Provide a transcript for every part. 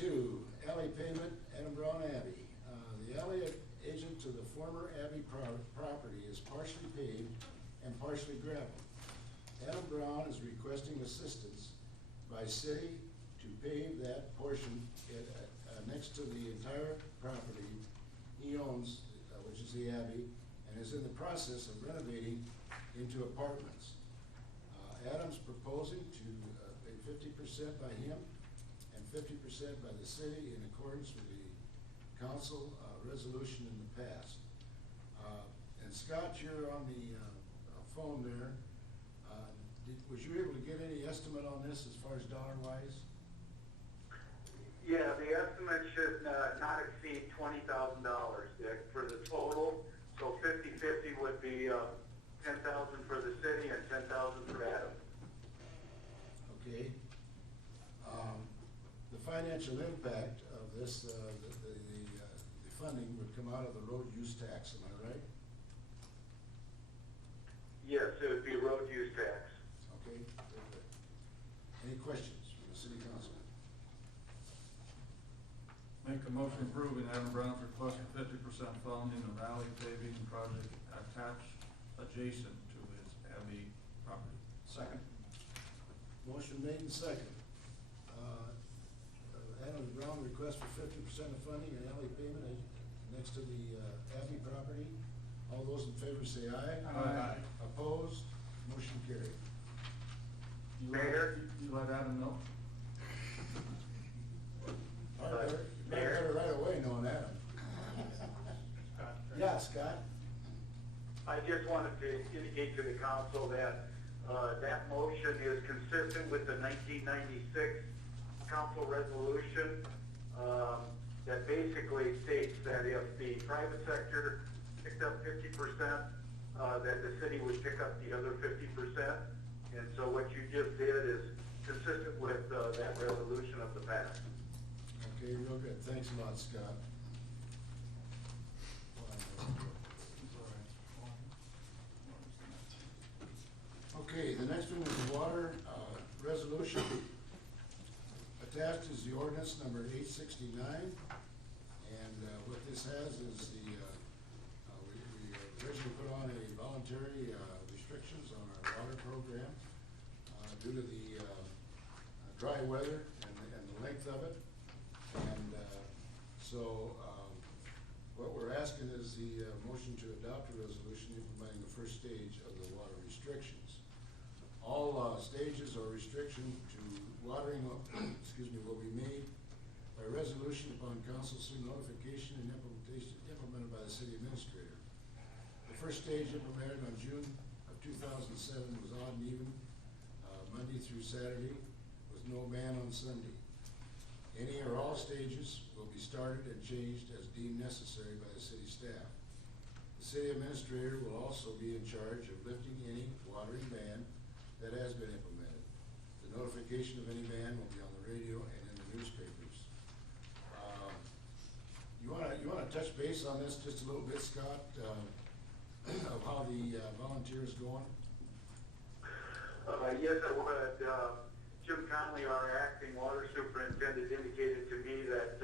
2, alley pavement, Adam Brown, Abbey. The alley adjacent to the former Abbey property is partially paved and partially gravel. Adam Brown is requesting assistance by city to pave that portion next to the entire property he owns, which is the Abbey, and is in the process of renovating into apartments. Adam's proposing to pay 50% by him and 50% by the city in accordance with the council resolution in the past. And Scott, you're on the phone there. Was you able to get any estimate on this as far as dollar-wise? Yeah, the estimate should not exceed $20,000, Dick, for the total. So 50-50 would be $10,000 for the city and $10,000 for Adam. Okay. The financial impact of this, the funding would come out of the road use tax, am I right? Yes, it would be road use tax. Okay, very good. Any questions from the city council? Make a motion approving Adam Brown's request for 50% funding of alley paving project attached adjacent to his Abbey property. Second. Motion made and second. Adam Brown request for 50% of funding and alley payment next to the Abbey property. All those in favor say aye. Aye. Opposed? Motion carried. Mayor? You let Adam know? Better right away knowing Adam. Yeah, Scott. I just wanted to indicate to the council that that motion is consistent with the 1996 council resolution that basically states that if the private sector picked up 50%, that the city would pick up the other 50%. And so what you just did is consistent with that resolution of the past. Okay, real good. Thanks a lot, Scott. Okay, the next one is the water resolution. Attached is the ordinance number 869, and what this has is we originally put on a voluntary restrictions on our water program due to the dry weather and the length of it. And so what we're asking is the motion to adopt a resolution implementing the first stage of the water restrictions. All stages or restriction to watering will be made by resolution upon council's notification and implemented by the city administrator. The first stage implemented on June of 2007 was odd and even, Monday through Saturday, with no ban on Sunday. Any or all stages will be started and changed as deemed necessary by the city staff. The city administrator will also be in charge of lifting any watering ban that has been implemented. The notification of any ban will be on the radio and in the newspapers. You wanna touch base on this just a little bit, Scott, of how the volunteers going? Yes, I would. Jim Conley, our acting water superintendent, indicated to me that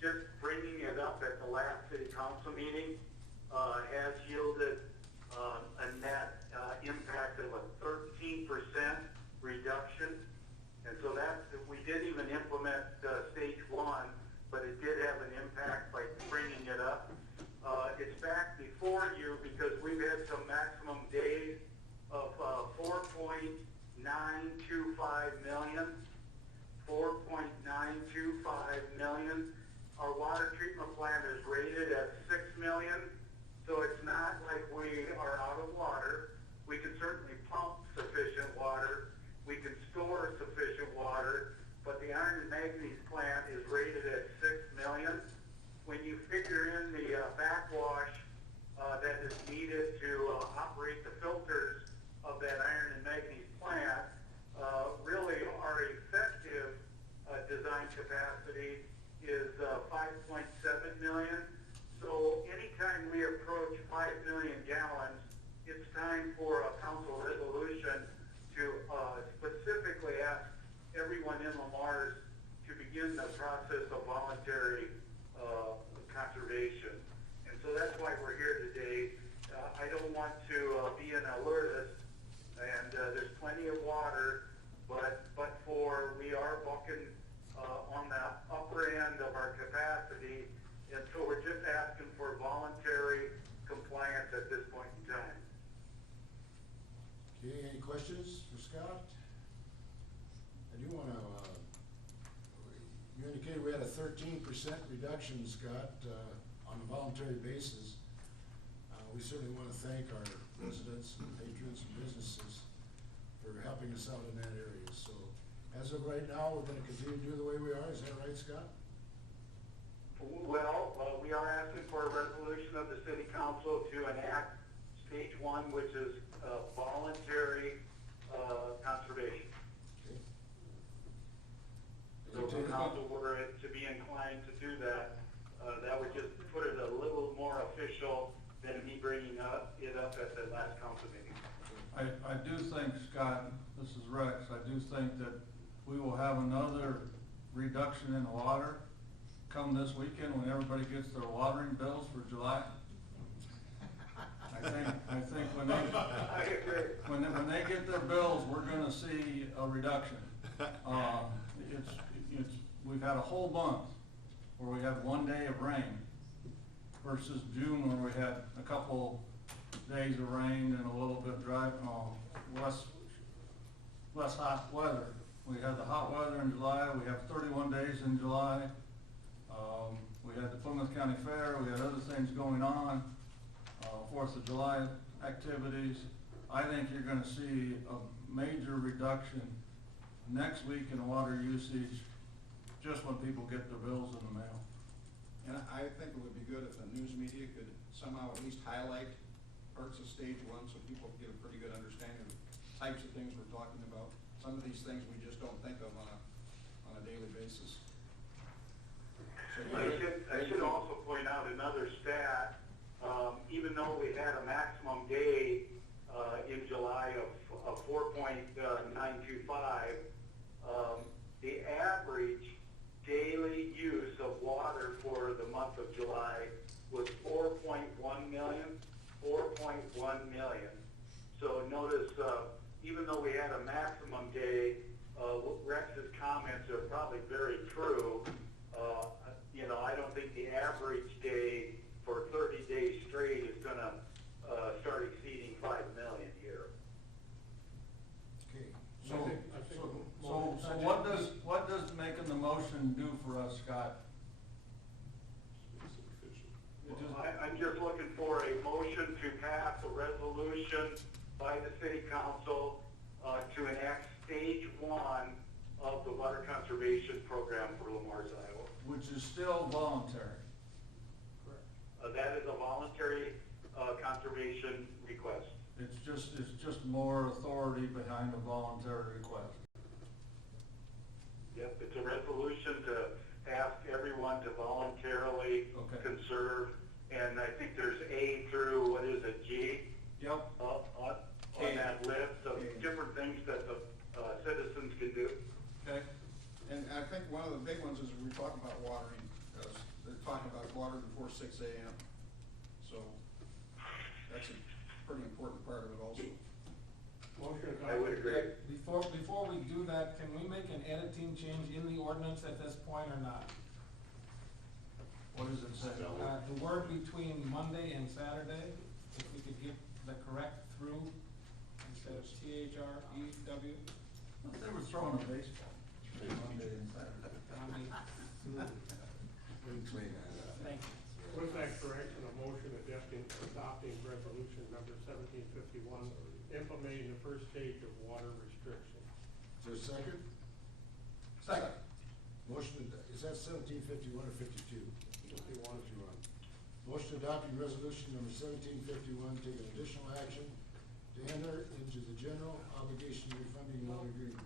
just bringing it up at the last city council meeting has yielded a net impact of a 13% reduction. And so we didn't even implement stage one, but it did have an impact by bringing it up. It's back before you because we've had some maximum days of 4.925 million. 4.925 million. Our water treatment plant is rated at 6 million. So it's not like we are out of water. We can certainly pump sufficient water. We can store sufficient water, but the iron and manganese plant is rated at 6 million. When you figure in the backwash that is needed to operate the filters of that iron and manganese plant, really our effective design capacity is 5.7 million. So anytime we approach 5 million gallons, it's time for a council resolution to specifically ask everyone in Lamar's to begin begin the process of voluntary conservation. And so that's why we're here today. I don't want to be an alertist, and there's plenty of water, but we are bucking on the upper end of our capacity, and so we're just asking for voluntary compliance at this point in time. Okay, any questions for Scott? I do want to, you indicated we had a 13% reduction, Scott, on a voluntary basis. We certainly want to thank our residents and patrons and businesses for helping us out in that area. So as of right now, we're going to continue to do the way we are. Is that right, Scott? Well, we are asking for a resolution of the city council to enact stage 1, which is voluntary conservation. Okay. So if the council were to be inclined to do that, that would just put it a little more official than me bringing it up at the last council meeting. I do think, Scott, this is Rex, I do think that we will have another reduction in water come this weekend when everybody gets their watering bills for July. I think when they get their bills, we're gonna see a reduction. We've had a whole month where we had 1 day of rain versus June where we had a couple days of rain and a little bit dry, less hot weather. We had the hot weather in July. We have 31 days in July. We had the Plymouth County Fair. We had other things going on. 4th of July activities. I think you're going to see a major reduction next week in water usage just when people get their bills in the mail. And I think it would be good if the news media could somehow at least highlight parts of stage 1 so people get a pretty good understanding of the types of things we're talking about. Some of these things we just don't think of on a daily basis. So I should also point out another stat. Even though we had a maximum day in July of 4.925, the average daily use of water for the month of July was 4.1 million. 4.1 million. So notice, even though we had a maximum day, Rex's comments are probably very true. I don't think the average day for 30 days straight is going to start exceeding 5 million here. Okay. So what does making the motion do for us, Scott? I'm just looking for a motion to pass a resolution by the city council to enact stage 1 of the water conservation program for Lamar's, Iowa. Which is still voluntary. That is a voluntary conservation request. It's just more authority behind a voluntary request. Yep, it's a resolution to ask everyone to voluntarily conserve, and I think there's A through, what is it, G? Yep. On that list of different things that the citizens can do. Okay. And I think one of the big ones is we talk about watering, because they're talking about water before 6 a.m. So that's a pretty important part of it also. I would agree. Before we do that, can we make an editing change in the ordinance at this point or not? What does it say? The word between Monday and Saturday, if we could get the correct through instead of THREW. They were throwing a baseball. Monday and Saturday. Thank you. Was that correct in a motion adopting resolution number 1751, implementing the first stage of water restriction? Is there a second? Second. Motion, is that 1751 or 52? 51. Motion adopting resolution number 1751, taking additional action to enter into the general obligation refunding loan agreement.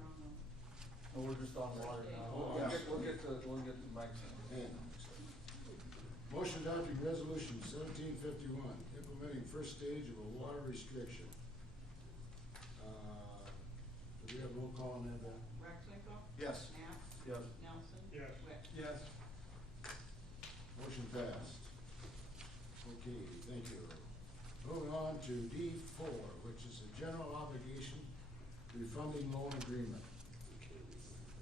Oh, we're just on water now. We'll get to Mike's. Motion adopting resolution 1751, implementing first stage of a water restriction. Do we have roll call on that, Ben? Rexnickle? Yes. Knapp? Yes. Nelson. Yes. Wick. Yes. Motion passed. Okay, thank you. Moving on to D4, which is a general obligation refunding loan agreement.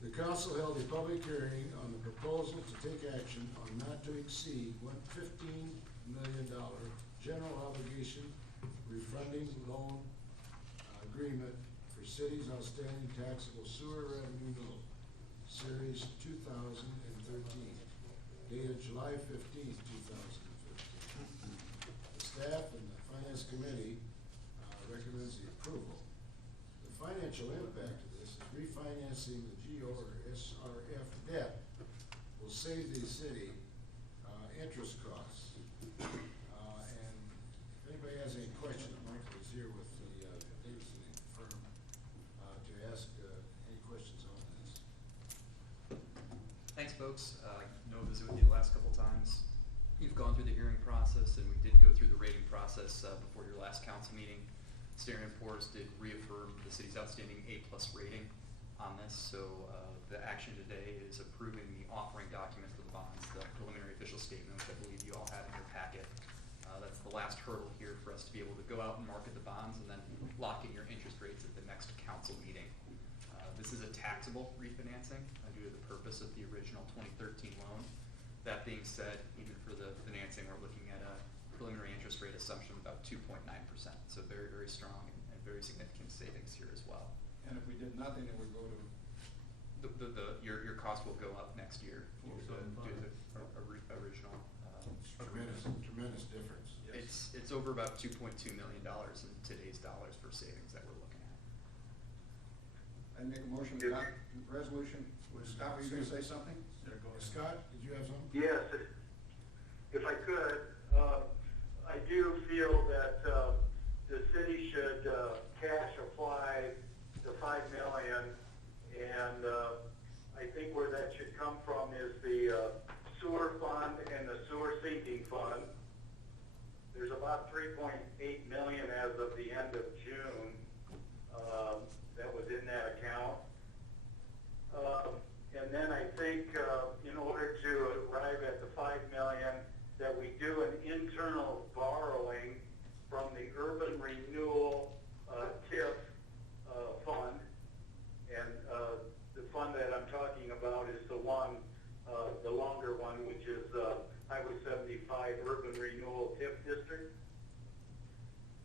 The council held a public hearing on the proposal to take action on not to exceed $15 million general obligation refunding loan agreement for cities outstanding taxable sewer revenue note, Series 2013, dated July 15th, 2015. The staff and the finance committee recommends the approval. The financial impact of this is refinancing the GO or SRF debt will save the city interest costs. And if anybody has any questions, Michael is here with the Davidson firm to ask any questions on this. Thanks, folks. I know I visited with you the last couple times. You've gone through the hearing process, and we did go through the rating process before your last council meeting. Standard & Poor's did reaffirm the city's outstanding A+ rating on this, so the action today is approving the offering document for the bonds, the preliminary official statement, which I believe you all have in your packet. That's the last hurdle here for us to be able to go out and market the bonds and then lock in your interest rates at the next council meeting. This is a taxable refinancing due to the purpose of the original 2013 loan. That being said, even for the financing, we're looking at a preliminary interest rate assumption of about 2.9%. So very, very strong and very significant savings here as well. And if we did nothing, it would go to, Your cost will go up next year due to the original. Tremendous difference. yes. It's over about $2.2 million in today's dollars for savings that we're looking at. I make a motion to adopt the resolution. Scott, were you gonna say something? Yeah, go ahead. Scott, did you have something? Yes, if I could, I do feel that the city should cash apply the $5 million, and I think where that should come from is the sewer fund and the sewer sinking fund. There's about $3.8 million as of the end of June that was in that account. And then I think in order to arrive at the $5 million, that we do an internal borrowing from the urban renewal TIF fund. And the fund that I'm talking about is the one, the longer one, which is Highway 75 Urban Renewal TIF District.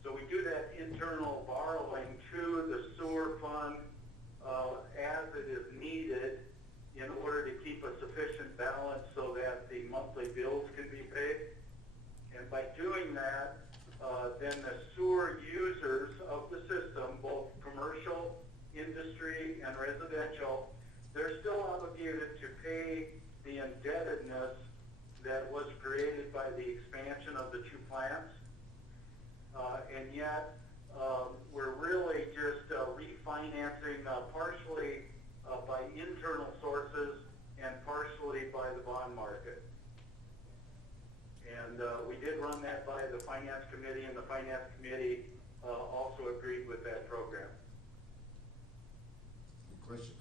So we do that internal borrowing to the sewer fund as it is needed in order to keep a sufficient balance so that the monthly bills can be paid. And by doing that, then the sewer users of the system, both commercial, industry, and residential, they're still obligated to pay the indebtedness that was created by the expansion of the two plants. And yet, we're really just refinancing partially by internal sources and partially by the bond market. And we did run that by the Finance Committee, and the Finance Committee also agreed with that program. Any questions?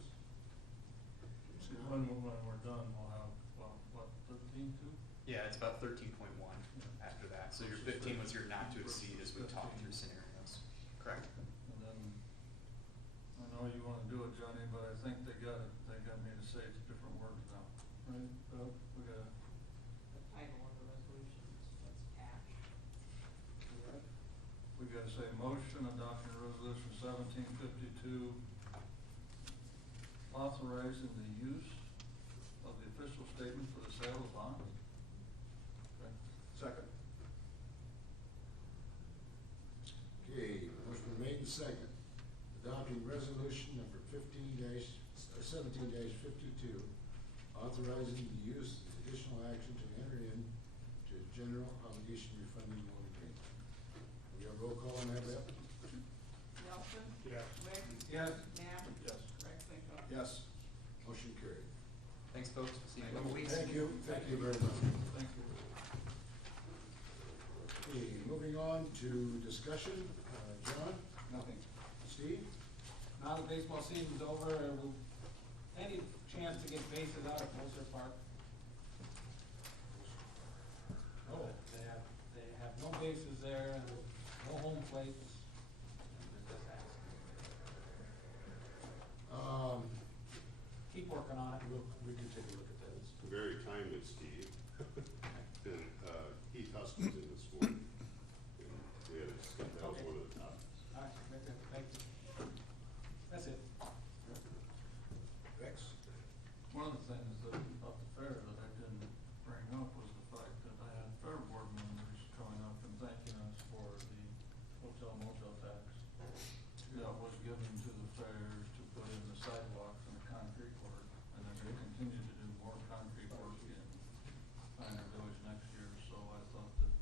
When we're done, we'll have, well, what, 13 too? Yeah, it's about 13.1 after that. So your 15 was your not to exceed as we talked through scenarios. Correct. And then, I know you wanna do it, Johnny, but I think they got me to say it's different words now, right? Bill, we gotta, The title of the resolution is what's attached. we gotta say motion adopting resolution 1752, authorizing the use of the official statement for the sale of bonds. Okay. Second. Okay, motion been made and second. Adopting resolution number 17-52, authorizing the use of additional action to enter into general obligation refunding loan agreement. We have roll call on that, Beth? Nelson. Yes. Wick. Yes. Knapp. Yes. Recklinko. Yes. Motion carried. Thanks, folks. We'll see you in a couple weeks. Thank you very much. Thank you. Okay, moving on to discussion. John, Nothing. Steve? Now the baseball season's over, any chance to get bases out of Moser Park? Oh, they have no bases there, and no home plates, and they're just asking. Keep working on it. We can take a look at that. Very timely, Steve. And Heath Huskins in this morning. And we had a discussion, that was Okay. one of the topics. All right, very good, thank you. That's it. Rex? One of the things that, about the fair that I didn't bring up was the fact that I had fair board members coming up and thanking us for the hotel motel tax that was given to the fairs to put in the sidewalks and the concrete work, and they're gonna continue to do more concrete work in Pioneer Village next year, so I thought that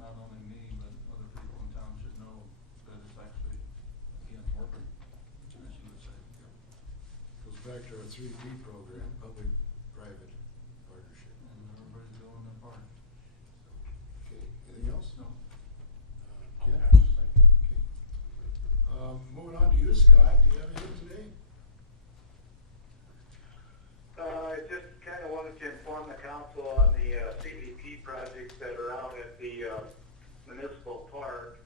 not only me, but other people in town should know that it's actually, again, working, as you would say. Goes back to our 3P program, public-private partnership. And everybody's doing their part. Okay, anything else? No. Ken? Thank you. Okay. Moving on to you, Scott, do you have anything today? I just kind of wanted to inform the council on the CVP projects that are out at the municipal park.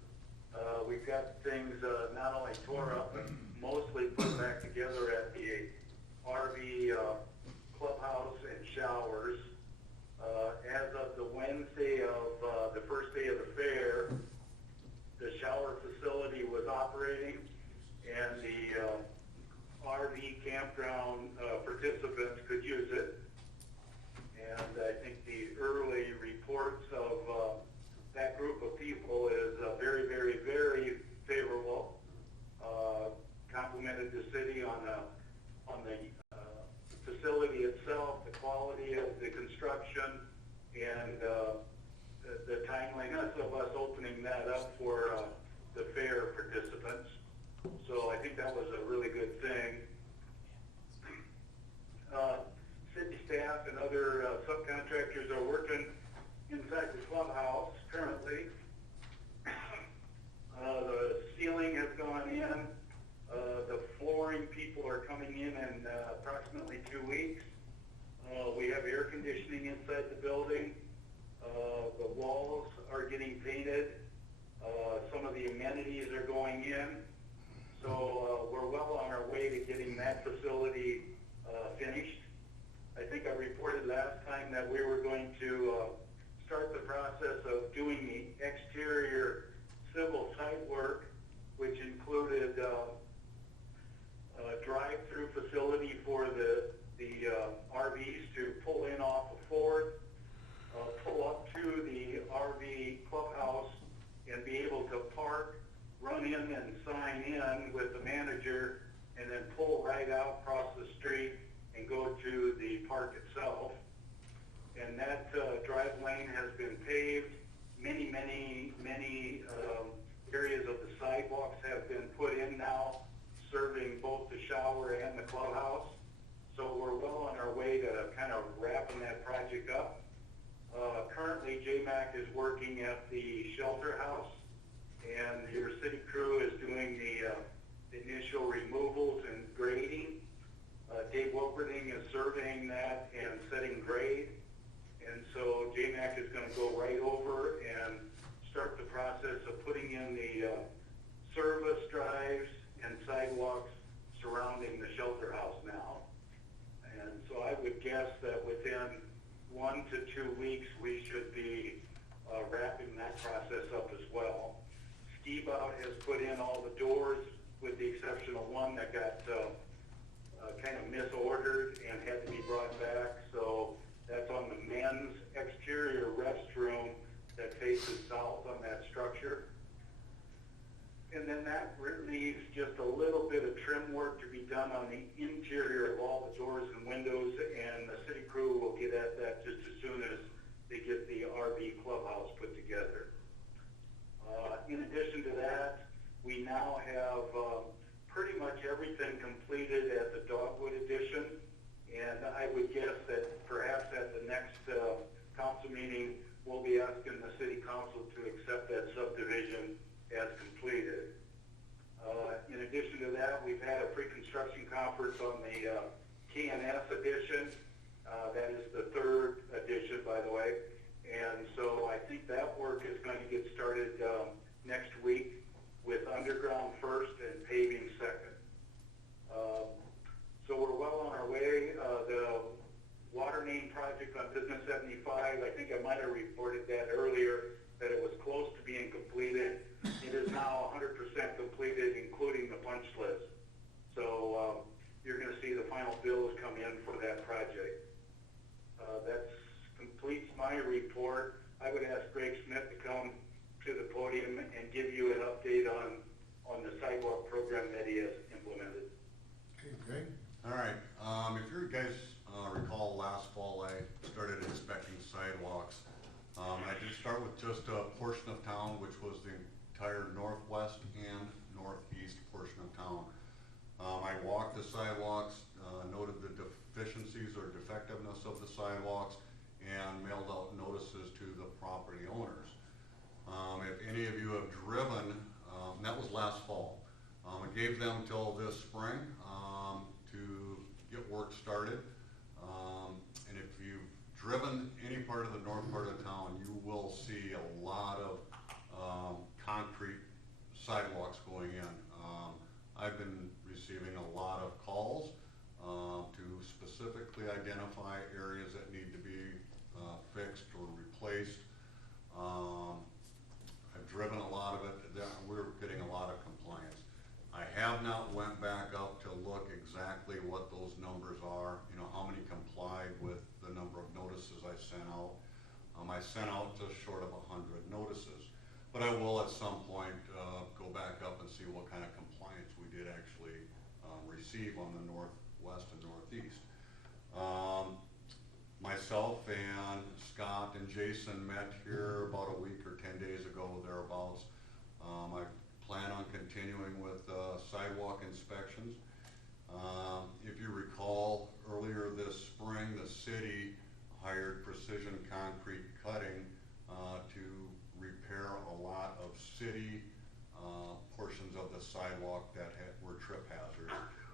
We've got things not only tore up, but mostly put back together at the RV clubhouse and showers. As of the Wednesday of the first day of the fair, the shower facility was operating, and the RV campground participants could use it. And I think the early reports of that group of people is very, very, very favorable. Complimented the city on the facility itself, the quality of the construction, and the timeliness of us opening that up for the fair participants. So I think that was a really good thing. City staff and other subcontractors are working inside the clubhouse currently. The ceiling has gone in. The flooring people are coming in approximately 2 weeks. We have air conditioning inside the building. The walls are getting painted. Some of the amenities are going in. So we're well on our way to getting that facility finished. I think I reported last time that we were going to start the process of doing the exterior civil site work, which included drive-through facility for the RVs to pull in off of Ford, pull up to the RV clubhouse and be able to park, run in and sign in with the manager, and then pull right out across the street and go to the park itself. And that drive lane has been paved. Many areas of the sidewalks have been put in now, serving both the shower and the clubhouse. So we're well on our way to kind of wrapping that project up. Currently, JMAC is working at the shelter house, and your city crew is doing the initial removals and grading. Dave Wilperding is surveying that and setting grade. And so JMAC is going to go right over and start the process of putting in the service drives and sidewalks surrounding the shelter house now. And so I would guess that within 1 to 2 weeks, we should be wrapping that process up as well. Ski Bout has put in all the doors, with the exception of one that got kind of misordered and had to be brought back. So that's on the men's exterior restroom that faces south on that structure. And then that leaves just a little bit of trim work to be done on the interior of all the doors and windows, and the city crew will get at that just as soon as they get the RV clubhouse put together. In addition to that, we now have pretty much everything completed at the Dogwood Edition, and I would guess that perhaps at the next council meeting, we'll be asking the city council to accept that subdivision as completed. In addition to that, we've had a pre-construction conference on the KNS edition. That is the third edition, by the way. And so I think that work is going to get started next week with underground first and paving second. So we're well on our way. The water main project on Business 75, I think I might have reported that earlier, that it was close to being completed. It is now 100% completed, including the punch list. So you're going to see the final bills come in for that project. That completes my report. I would ask Greg Smith to come to the podium and give you an update on the sidewalk program that he has implemented. Okay, Greg? All right, if you guys recall last fall, I started inspecting sidewalks. I did start with just a portion of town, which was the entire northwest and northeast portion of town. I walked the sidewalks, noted the deficiencies or defectiveness of the sidewalks, and mailed out notices to the property owners. If any of you have driven, that was last fall. I gave them till this spring to get work started. And if you've driven any part of the north part of town, you will see a lot of concrete sidewalks going in. I've been receiving a lot of calls to specifically identify areas that need to be fixed or replaced. I've driven a lot of it. We're getting a lot of compliance. I have not went back up to look exactly what those numbers are, you know, how many complied with the number of notices I sent out. I sent out just short of 100 notices, but I will at some point go back up and see what kind of compliance we did actually receive on the northwest and northeast. Myself and Scott and Jason met here about a week or 10 days ago, thereabouts. I plan on continuing with sidewalk inspections. If you recall, earlier this spring, the city hired Precision Concrete Cutting to repair a lot of city portions of the sidewalk that were trip hazards,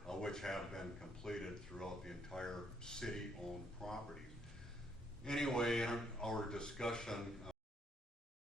which have been completed throughout the entire city-owned properties. Anyway, in our discussion,